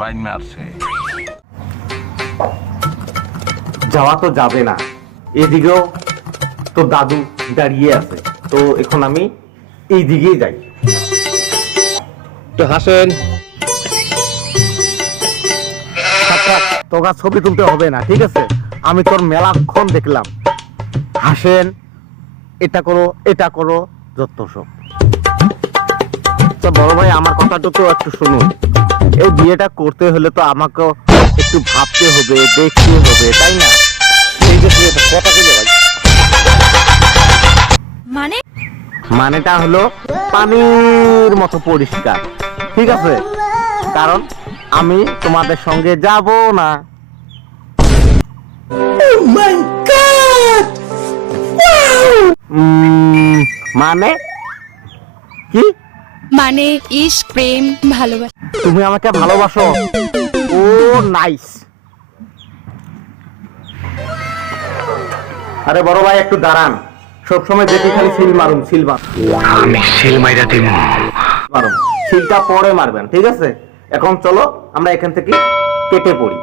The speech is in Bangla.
পাইন মারছে। যাওয়া তো যাবে না, এদিকেও তো দাদু দাঁড়িয়ে আছে, তো এখন আমি এই দিকেই যাই। তো হাসেন। তোর ছবি তুলতে হবে না, ঠিক আছে? আমি তোর মেলাক্ষণ দেখলাম, হাসেন, এটা করো এটা করো, যত সব। তো বড় ভাই, আমার কথাটা তো একটু শুনুন। এই বিয়েটা করতে হলে তো আমাকেও একটু ভাবতে হবে, দেখতে হবে, তাই না? এই যে তুই একটা কথা কইলে ভাই। মানে মানেটা হলো পানির মতো পরিষ্কার, ঠিক আছে? কারণ আমি তোমাদের সঙ্গে যাব না। মানে কি? মানে ইশক, প্রেম, ভালোবাসা। তুমি আমাকে ভালোবাসো? ও নাইস। আরে বড় ভাই, একটু দাঁড়ান। সবসময় দেখি খালি সিল মারুন, সিল আমি সিল মাইরা দিব। মারুন, সিলটা পরে মারবেন, ঠিক আছে? এখন চলো আমরা এখান থেকে কেটে পড়ি।